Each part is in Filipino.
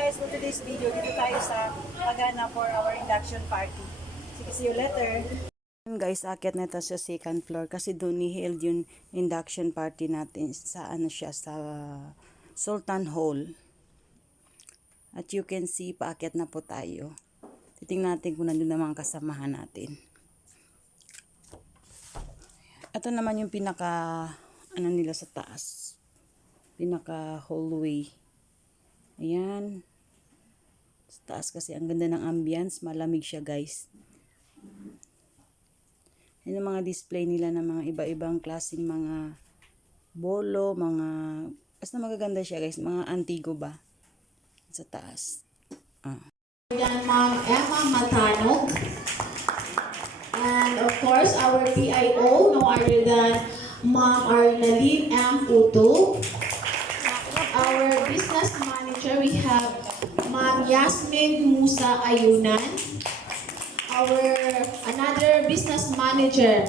guys, for today's video, dito tayo sa Agana for our induction party. See you later. Guys, akyat na tayo sa second floor kasi doon ni-held yung induction party natin sa sa Sultan Hall. At you can see, paakyat na po tayo. Titingnan natin kung nandun naman kasamahan natin. Ito naman yung pinaka nila sa taas. Pinaka hallway. Ayan. Sa taas kasi ang ganda ng ambience. Malamig siya guys. Yan yung mga display nila ng mga iba-ibang klaseng mga bolo, basta magaganda siya guys. Mga antigo ba? Sa taas. Yan Ma'am Emma Matanog. And of course, our PIO, no other than Ma'am Arnaline M. Puto. Our business manager, we have Ma'am Yasmin Musa Ayunan. Another business manager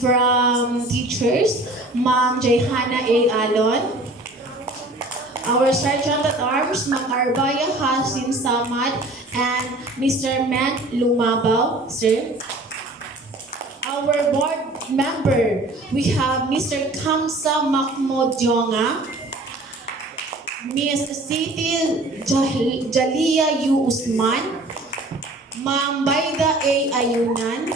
from teachers, Ma'am Jayhana A. Alon. Our Sergeant at Arms, Ma'am Arbaya Hasin Samad and Mr. Men Lumabaw, sir. Our board member, we have Mr. Kamsa Makmodjonga, Miss Siti Jalia U. Usman, Ma'am Baida A. Ayunan,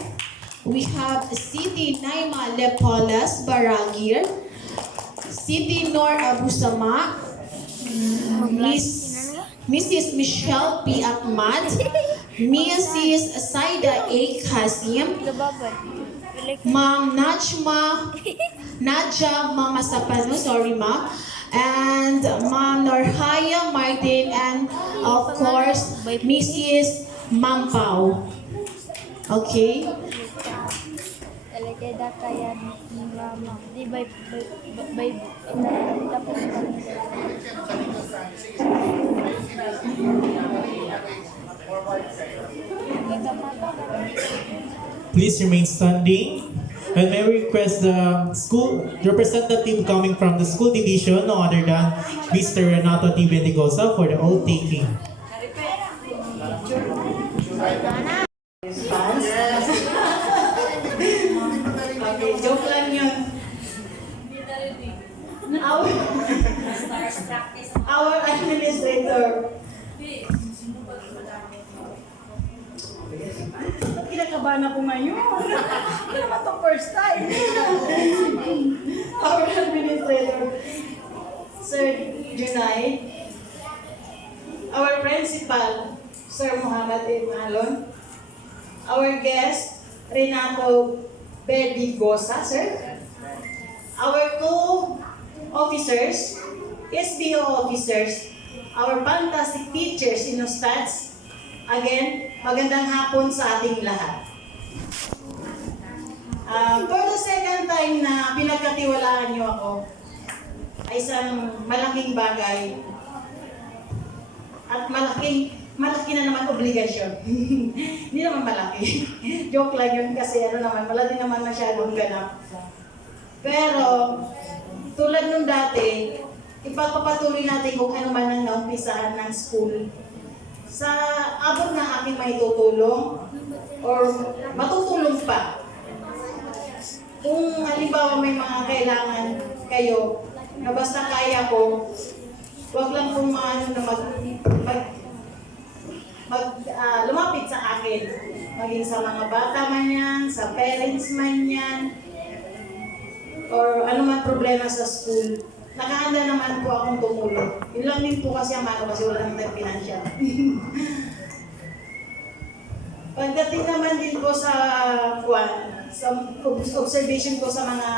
we have Siti Naima Lepolas Baragir, Siti Nor Abusama, Mrs. Michelle P. Ahmad, Mrs. Saida A. Kasim, Ma'am Nadja Mama Sapano, sorry ma'am, and Ma'am Norhaya Martin, and of course, Mrs. Mampao. Okay? Talaga kaya ni mama. Di bay tapos Please remain standing. And may we request the school representative coming from the school division, no other than Mr. Renato T. Bendigosa, for the oath taking. Okay, joke lang yun. Our administrator. Kinakabahan ako ngayon. Hindi naman ito first time. Our administrator, Sir Junay. Our principal, Sir Muhammad A. Malon. Our guest, Renato Berdigosa, sir. Our co-officers, SBO officers, our fantastic teachers in Stats. Again, magandang hapon sa ating lahat. For the second time na pinagkatiwalaan niyo ako, ay isang malaking bagay at malaki na naman obligasyon. Hindi naman malaki. Joke lang yun kasi wala din naman masyadong ganap. Pero, tulad nung dati, ipagpapatuloy natin kung ano man ang naumpisahan ng school. Sa abot na aking may tutulong or matutulong pa. Kung halimbawa may mga kailangan kayo na basta kaya ko, wag lang kung lumapit sa akin. Maging sa mga bata man yan, sa parents man yan, or ano man problema sa school. Nakahanda naman po akong tumulong. Yun lang din po kasi ang kasi wala naman tayong financial. Pagdating naman din po sa observation ko sa mga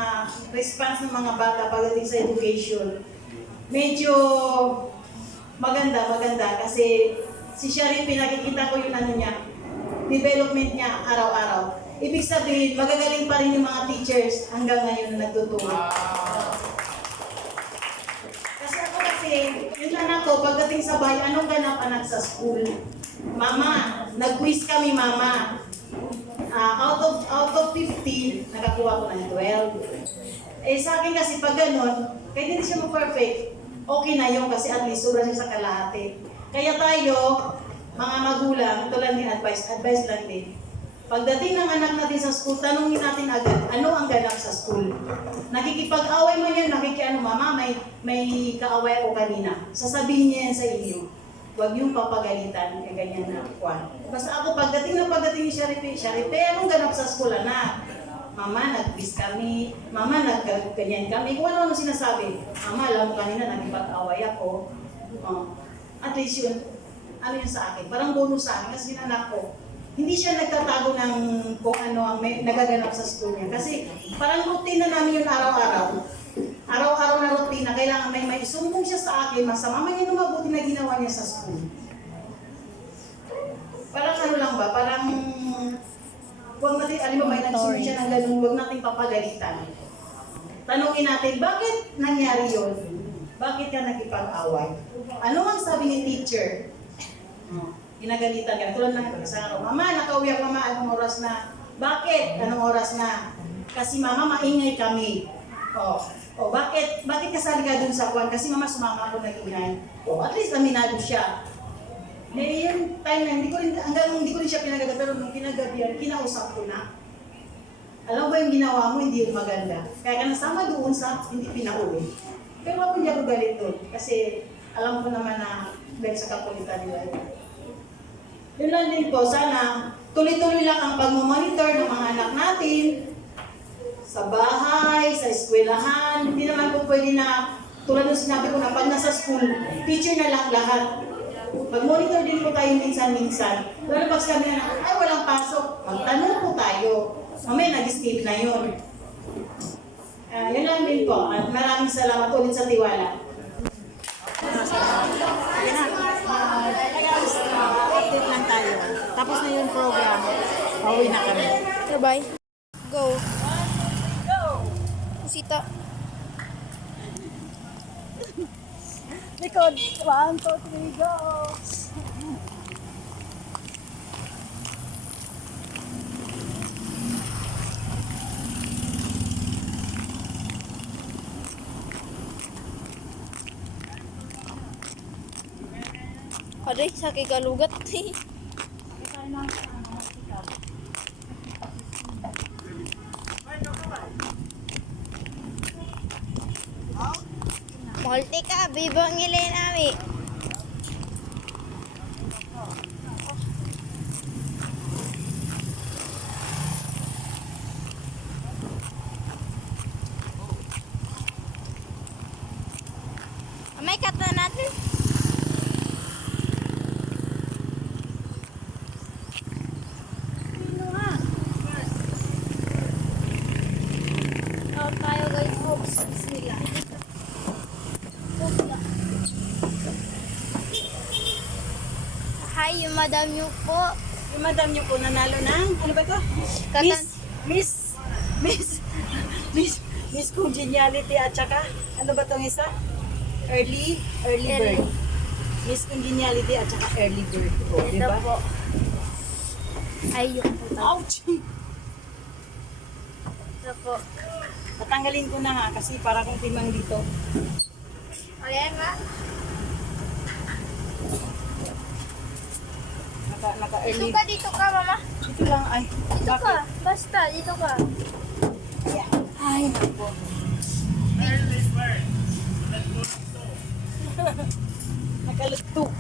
response ng mga bata pagdating sa education, medyo maganda kasi si Sherry, pinakikita ko yung development niya araw-araw. Ibig sabihin, magagaling pa rin yung mga teachers hanggang ngayon na nagtuturo. Yun lang ako, pagdating sa bahay, anong ganap anak sa school? Mama, nag-quiz kami mama. Out of 50, nakakuha ko ng 12. Sa akin kasi pag ganon, kahit hindi siya mag-perfect, okay na yun kasi at least sobra siya sa kalahati. Kaya tayo, mga magulang, ito lang din advice lang din. Pagdating ng anak natin sa school, tanungin natin agad, ano ang ganap sa school? Nakikipag-away mo yan, mama, may kaaway ako kanina. Sasabihin niya yan sa inyo. Huwag niyong papagalitan, ganyan na kwan. Basta ako, pagdating ni Sharipe, anong ganap sa school, anak? Mama, nag-bis kami. Mama, nag-ganyan kami. Kung ano sinasabi. Mama, alam mo kanina, nagipag-away ako. At least yun, ano yun sa akin? Parang bonus sa akin, kasi anak ko. Hindi siya nagtatago ng kung ano ang nagaganap sa school niya. Kasi parang routine na namin yun araw-araw. Araw-araw na routine na kailangan may sumbong siya sa akin, masama man yun ang mabuti na ginawa niya sa school. Parang ano lang ba? Parang huwag natin, alam mo ba, nagsunod siya ng ganun, huwag natin papagalitan. Tanungin natin, bakit nangyari yun? Bakit ka nagipag-away? Ano ang sabi ni teacher? Ginagalitan ka. Tulad na sa araw, Mama, nakauwi ako, Mama, anong oras na? Bakit? Anong oras na? Kasi Mama, maingay kami. Bakit kasali ka dun sa kwan? Kasi Mama, sumama ako nag-ingay. At least aminado siya. Yung time na, hindi ko rin siya pinagabi, pero nung pinagabihan, kinausap ko na. Alam mo ba yung ginawa mo, hindi yung maganda. Kaya ka nasama doon sa hindi pinauwi. Pero ako hindi ako galit doon. Kasi alam ko naman na dahil sa kapulitan nila yun. Yun lang din po, sana tuloy-tuloy lang ang pag-monitor ng mga anak natin sa bahay, sa eskwelahan. Hindi naman po pwede na, tulad ng sinabi ko na pag nasa school, teacher na lang lahat. Mag-monitor din po tayo minsan-minsan. Pero pag sabi na, ay walang pasok, magtanong po tayo. Mamaya nag-escape na yun. Yun lang din po. At maraming salamat ulit sa tiwala. Update lang tayo. Tapos na yung program. Pauwi na kami. Bye. Go. Go. Sita. Likod. 1, 2, 3, go! Aday, sakit kalugat. Multi ka, bibang ngilin namin. May cut na natin. Out tayo guys. Oops. Bismillah. Hi, yung madam nyo po. Yung madam niyo po nanalo ng, ano ba ito? Miss Congeniality at saka, ano ba itong isa? Early bird. Miss Congeniality at saka early bird po, di Ito ba? po. Ayun po. Ouch! Ito po. Tatanggalin ko na ha, kasi para kong timang dito. Ayan nga. Naka-early. Dito ka, mama. Dito lang, ay. Dito ka. Basta, dito ka. Yeah. Ay, nako. Nakalugtog.